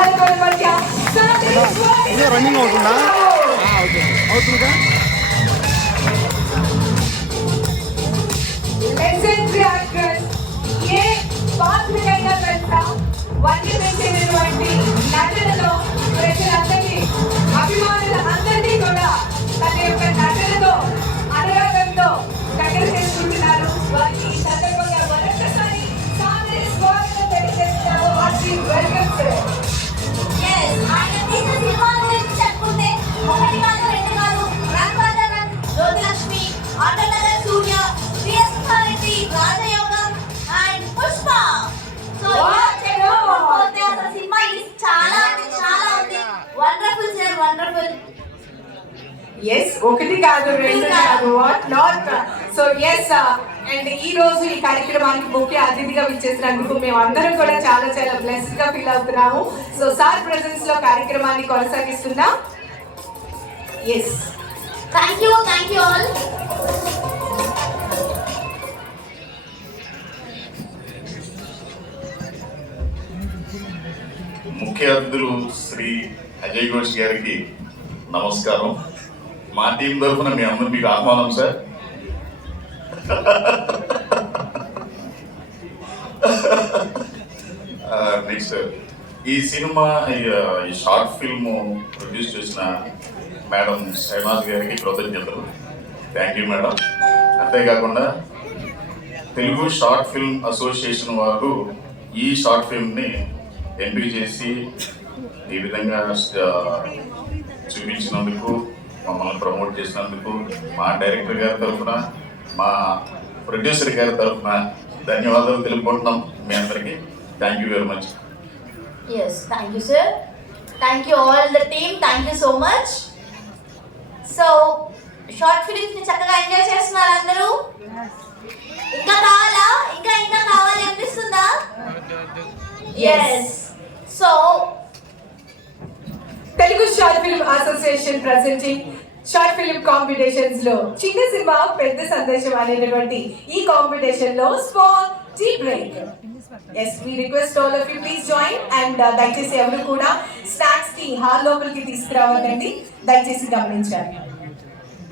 భారత్ మధ్య రన్నింగ్ అవుతుందా? అవుతుందా? లెజెండరీ యాక్ట్రెస్ ఏ పాత్రకైనా తెలుసా వర్ణించినటువంటి నటనలో ప్రజలందరినీ అభిమానుల అందరినీ కూడా తన యొక్క నటనతో అనురాగంతో దగ్గర చేసుకుంటున్నారు. వారికి ఈ సందర్భంగా మరొకసారి సాదర స్వాగతం తెలియజేస్తున్నాము. Welcome sir. ఆయన తీసిన సినిమాల గురించి చెప్పుకుంటే ఒకటి కాదు రెండు కాదు రంగరాజన్, జ్యోతిలక్ష్మి, ఆటోనగర్ సూర్య, శ్రీయస్మారెడ్డి, రాజయోగం అండ్ పుష్ప. సో అసలు సినిమా చాలా అంటే చాలా ఉంది. Wonderful sir, wonderful. ఎస్, ఒకటి కాదు రెండు కాదు, what not. So yes, and ఈ రోజు ఈ కార్యక్రమానికి ముఖ్య అతిథిగా విచ్చేసినందుకు మేము అందరం కూడా చాలా చాలా బ్లెస్డ్ గా ఫీల్ అవుతున్నాము. సో సార్ ప్రెజెన్స్ లో కార్యక్రమాన్ని కొనసాగిస్తున్నాం. Yes, thank you all. ముఖ్య అతిథులు శ్రీ అజయ్ ఘోష్ గారికి నమస్కారం. మా టీం తరఫున మీ అందరూ మీకు ఆహ్వానం సార్. నెక్స్ట్ ఈ సినిమా ఈ షార్ట్ ఫిల్మ్ ప్రొడ్యూస్ చేసిన మేడం షైనాజ్ గారికి కృతజ్ఞతలు. Thank you madam. అంతేకాకుండా తెలుగు షార్ట్ ఫిల్మ్ అసోసియేషన్ వారు ఈ షార్ట్ ఫిల్మ్ని ఎంపిక చేసి ఈ విధంగా చూపించినందుకు, మమ్మల్ని ప్రమోట్ చేసినందుకు మా డైరెక్టర్ గారి తరఫున, మా ప్రొడ్యూసర్ గారి తరఫున ధన్యవాదాలు తెలుపుకుంటున్నాం మీ అందరికీ. Thank you very much. Yes, thank you sir. Thank you all the team. Thank you so much. So, short films ని చక్కగా ఎంజాయ్ చేస్తున్నారు అందరూ. ఇంకా కావాలా? ఇంకా కావాలి అనిపిస్తుందా? Yes. So, Telugu short film association presenting short film competitions లో చిన్న సినిమా పెద్ద సందేశం అనేటువంటి ఈ కాంపిటీషన్ లో small tea break. Yes, we request all of you please join and దయచేసి ఎవరు కూడా స్నాక్స్ కి హాల్ లోపలికి తీసుకురావద్దండి, దయచేసి గమనించాలి.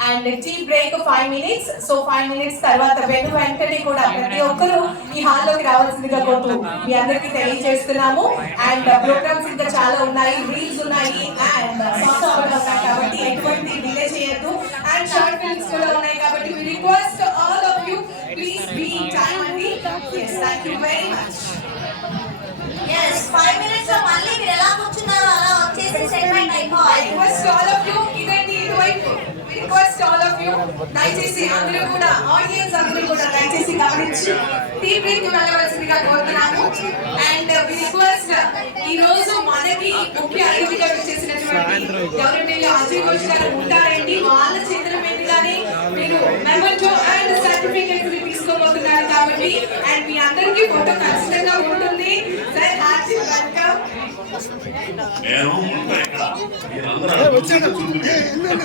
And tea break 5 minutes. So 5 minutes తర్వాత వెంటనే కూడా ప్రతి ఒక్కరు ఈ హాల్లోకి రావాల్సిందిగా కోరుతూ మీ అందరికీ తెలియజేస్తున్నాము. అండ్ ప్రోగ్రామ్స్ ఇంకా చాలా ఉన్నాయి, రీల్స్ ఉన్నాయి అండ్ సాంగ్స్ కూడా ఉన్నాయి కాబట్టి ఎటువంటి డిలే చేయొద్దు. అండ్ షార్ట్ ఫిల్మ్స్ కూడా ఉన్నాయి కాబట్టి we request all of you please be in time అండి. Yes, thank you very much. yes, 5 minutes లో మళ్ళీ మీరు ఎలా కూర్చున్నారో అలా వచ్చేసి సెగ్మెంట్ అయిపోవాలి. I request all of you ఇదండి ఇటువైపు. We request all of you దయచేసి అందరూ కూడా ఆడియన్స్ అందరూ కూడా దయచేసి గమనించి టీ బ్రేక్ కి వెళ్ళవలసిందిగా కోరుతున్నాము. అండ్ we request ఈ రోజు మనకి ముఖ్య అతిథిగా వచ్చేసినటువంటి గవర్నమెంట్ అజయ్ ఘోష్ గారు ఉంటారండి. వాళ్ళ చేతుల మీదుగానే మీరు మెమోటో అండ్ సర్టిఫికేట్ తీసుకోబోతున్నారు కాబట్టి అండ్ మీ అందరికీ ఫోటో ఖచ్చితంగా ఉంటుంది. Sir hearty welcome.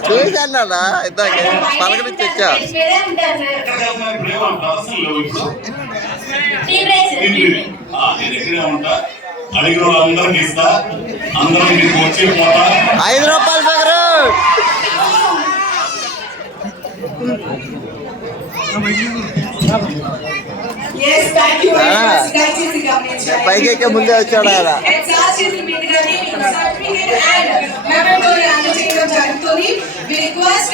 చూసానా ఇందాక పలకరించి వచ్చా. అడిగిన వాళ్ళందరికీ ఇస్తా, అందరూ మీకు వచ్చి పోతా. 5 రూపాయలు దగ్గర పైకి ఎక్కే ముందే వచ్చాడు ఆయన. జరుగుతుంది. We request